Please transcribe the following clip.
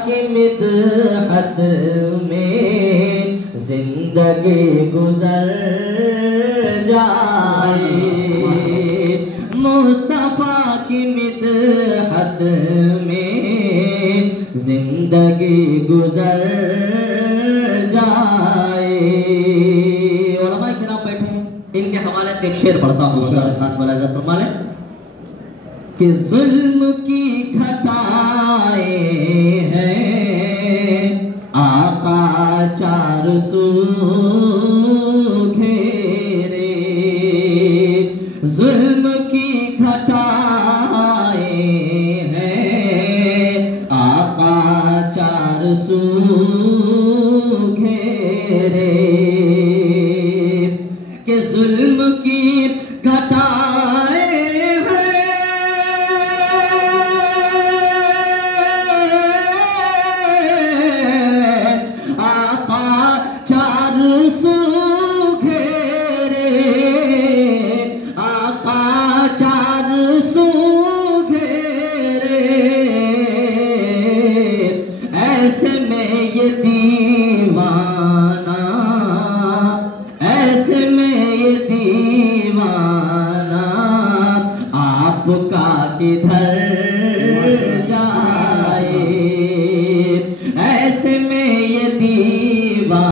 की मिदहत में जिंदगी गुजर जाए, मुस्तफा की मिदहत में जिंदगी गुजर जाए। उलमा किराम बैठे हैं, इनके हवाले से एक शेर पढ़ता हूँ, खास वाला फरमा लें कि जुल्म की घटाए हैं आका चार सू घेरे, जुल्म की घटाए हैं आका चार सू घेरे, कि जुल्म की घटाए किधर जाए, ऐसे में ये